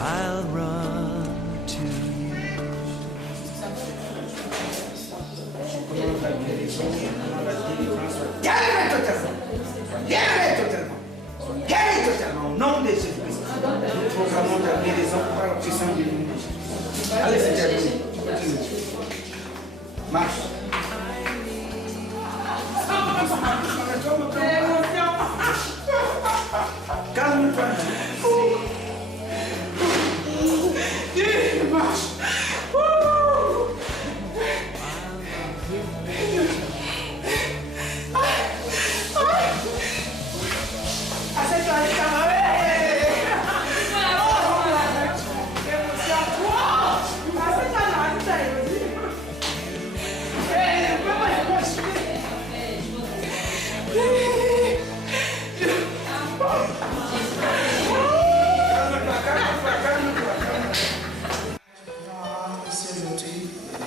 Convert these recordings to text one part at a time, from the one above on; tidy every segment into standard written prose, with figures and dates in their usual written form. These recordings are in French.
I'll run to you. Guéris totalement. Guéris totalement. Guéris totalement. Au nom de Jésus-Christ. Nous proclamons ta guérison par la puissance du nom de Jésus. Allez, c'est terminé. Continue. Marche. Calme-toi. Marche.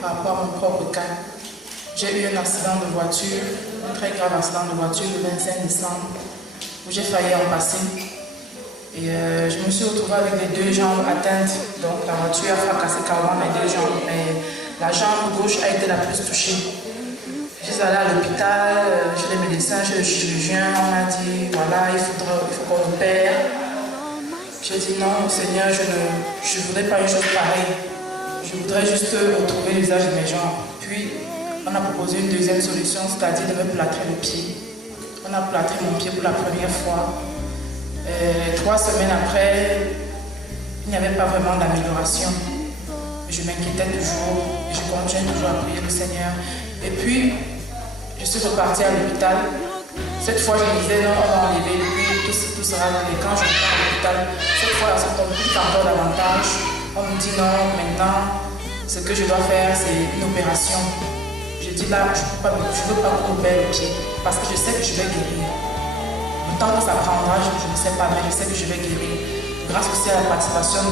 Par rapport à mon propre cas, j'ai eu un accident de voiture, un très grave accident de voiture le 25 décembre, où j'ai failli en passer. Et je me suis retrouvée avec les deux jambes atteintes. Donc la voiture a fracassé carrément mes deux jambes, mais la jambe gauche a été la plus touchée. Je suis allée à l'hôpital, chez les médecins, chez le chirurgien, on m'a dit voilà, il faut qu'on opère. J'ai dit non, Seigneur, je ne voudrais pas une chose pareille. Je voudrais juste retrouver l'usage de mes jambes. Puis, on a proposé une deuxième solution, c'est-à-dire de me plâtrer le pied. On a plâtré mon pied pour la première fois. 3 semaines après, il n'y avait pas vraiment d'amélioration. Je m'inquiétais toujours et je continuais toujours à prier le Seigneur. Et puis, je suis repartie à l'hôpital. Cette fois, je me disais non, on va enlever, et puis tout sera réglé. Quand je vais à l'hôpital, cette fois, ça complique encore davantage. On me dit non, maintenant, ce que je dois faire, c'est une opération. Je dis là, je ne veux pas qu'on opère le pied, parce que je sais que je vais guérir. Le temps que ça prendra, je ne sais pas, mais je sais que je vais guérir. Grâce aussi à la participation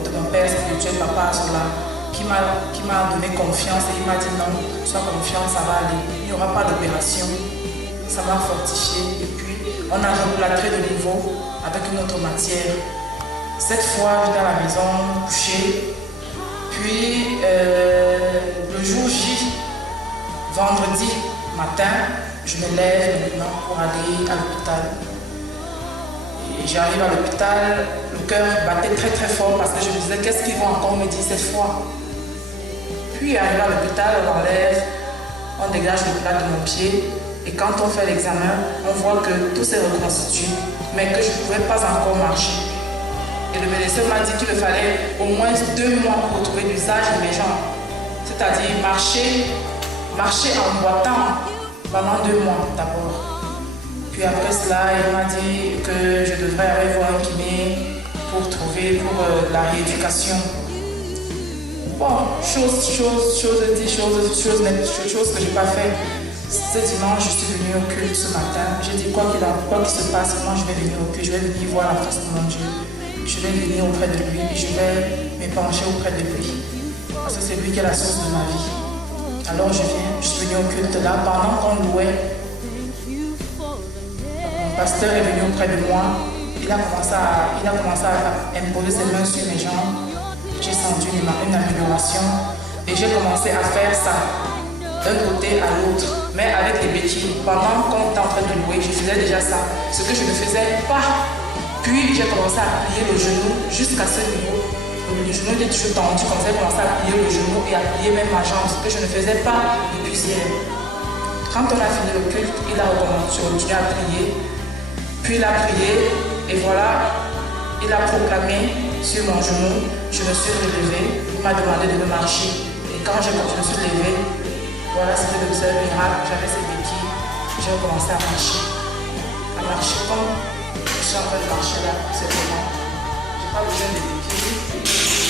de mon père spirituel, Papa Azola, qui m'a donné confiance et il m'a dit non, sois confiant, ça va aller. Il n'y aura pas d'opération. Ça m'a fortifié et puis on a replâtré de nouveau avec une autre matière. Cette fois, j'étais à la maison, couchée. Puis, le jour J, vendredi matin, je me lève maintenant pour aller à l'hôpital. Et j'arrive à l'hôpital, le cœur battait très très fort parce que je me disais, qu'est-ce qu'ils vont encore me dire cette fois? Puis, arrivé à l'hôpital, on enlève, on dégage le plat de mon pied. Et quand on fait l'examen, on voit que tout s'est reconstitué, mais que je ne pouvais pas encore marcher. Et le médecin m'a dit qu'il me fallait au moins 2 mois pour retrouver l'usage de mes jambes. C'est-à-dire marcher en boitant pendant 2 mois d'abord. Puis après cela, il m'a dit que je devrais aller voir un kiné pour la rééducation. Bon, chose que je n'ai pas fait. Ce dimanche, je suis venue au culte ce matin. J'ai dit quoi qu'il se passe, moi je vais venir au culte, je vais venir voir la face de mon Dieu. Je vais venir auprès de lui et je vais m'épancher auprès de lui. Parce que c'est lui qui est la source de ma vie. Alors je suis venue au culte là, pendant qu'on louait. Mon pasteur est venu auprès de moi. Il a commencé à imposer ses mains sur mes jambes. J'ai senti une amélioration et j'ai commencé à faire ça d'un côté à l'autre, mais avec les béquilles. Pendant qu'on était en train de louer, je faisais déjà ça, ce que je ne faisais pas. Puis j'ai commencé à plier le genou jusqu'à ce niveau. Le genou était toujours tendu, comme ça j'ai commencé à plier le genou et à plier même ma jambe, ce que je ne faisais pas depuis hier. Quand on a fini le culte, il a continué à prier. Puis il a prié et voilà, il a proclamé sur mon genou. Je me suis relevée, il m'a demandé de me marcher. Et quand je me suis levée, voilà, c'était le seul miracle. J'avais ces béquilles. J'ai commencé à marcher comme je suis en train de marcher là, c'est vraiment. J'ai pas besoin de béquilles.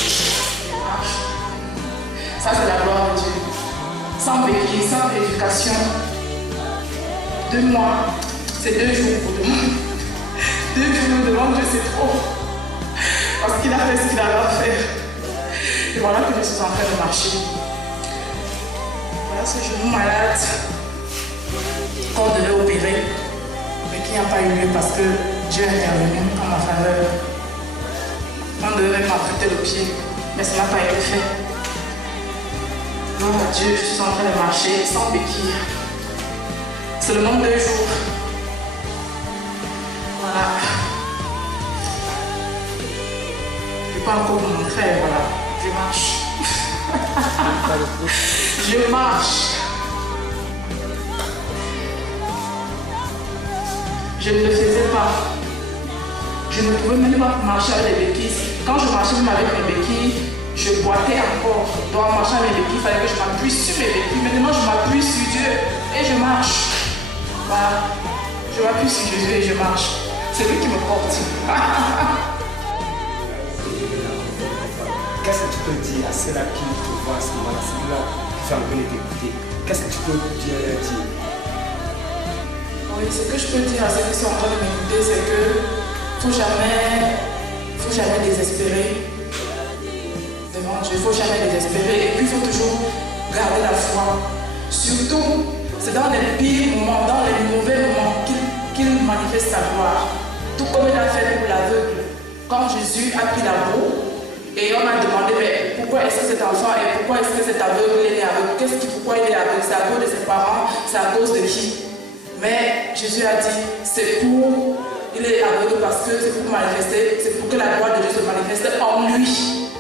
Je marche. Ça, c'est la gloire de Dieu. Sans béquilles, sans éducation. 2 mois, c'est 2 jours pour demain. 2 jours devant Dieu, c'est trop. Parce qu'il a fait ce qu'il avait à faire. Et voilà que je suis en train de marcher. Voilà ce genou malade qu'on devait opérer, mais qui n'a pas eu lieu parce que Dieu est intervenu en ma faveur. On on devait m'amputer le pied, mais ça n'a pas été fait. Gloire à Dieu, je suis en train de marcher sans béquille. Seulement 2 jours. Voilà. Je ne vais pas encore vous montrer, voilà. Je marche. Je marche. Je ne le faisais pas. Je ne pouvais même pas marcher avec les béquilles. Quand je marchais même avec mes béquilles, je boitais encore. Donc en marchant avec mes béquilles, il fallait que je m'appuie sur mes béquilles. Maintenant, je m'appuie sur Dieu et je marche. Voilà. Je m'appuie sur Jésus et je marche. C'est lui qui me porte. Qu'est-ce que tu peux dire à ceux-là qui te voient à ce moment-là, ceux-là qui sont en train de t'écouter? Qu'est-ce que tu peux dire? Oui, ce que je peux dire à ceux qui sont en train de m'écouter, c'est que faut jamais désespérer devant Dieu. Il ne faut jamais désespérer. Et puis il faut toujours garder la foi. Surtout, c'est dans les pires moments, dans les mauvais moments qu'il manifeste sa gloire. Tout comme il a fait pour l'aveugle. Quand Jésus a pris la boue, et on a demandé, mais pourquoi est-ce que cet enfant et pourquoi est-ce que cet aveugle est né aveugle? Pourquoi il est aveugle? C'est à cause de ses parents, c'est à cause de qui? Mais Jésus a dit, c'est pour, il est aveugle parce que c'est pour manifester, c'est pour que la gloire de Dieu se manifeste en lui.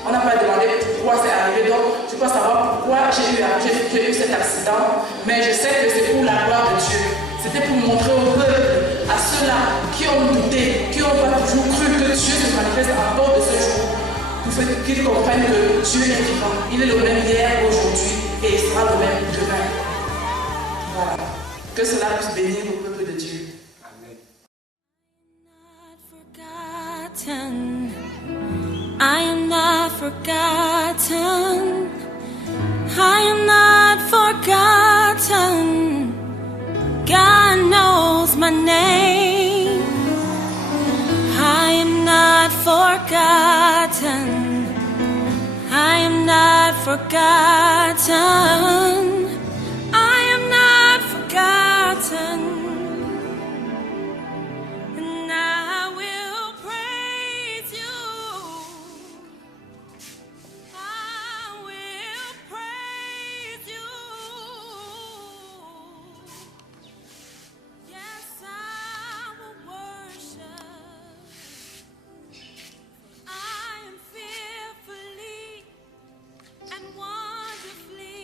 On n'a pas demandé pourquoi c'est arrivé, donc je ne peux pas savoir pourquoi j'ai eu cet accident, mais je sais que c'est pour la gloire de Dieu. C'était pour montrer au peuple, à ceux-là qui ont douté, qui n'ont pas toujours cru que Dieu se manifeste à bord de ce jour, pour qu'ils comprennent que Dieu est vivant. Il est le même hier, aujourd'hui, et il sera le même demain. Voilà. Que cela puisse bénir le peuple de Dieu. Amen. I am not forgotten. I am not forgotten. God knows my name. I am not forgotten. I am not forgotten. I am not forgotten. And I will praise you. I will praise you. Yes, I will worship. I am fearfully and wonderfully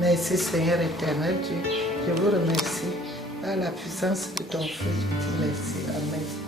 Merci Seigneur éternel Dieu, je vous remercie par la puissance de ton Fils, je dis merci, Amen.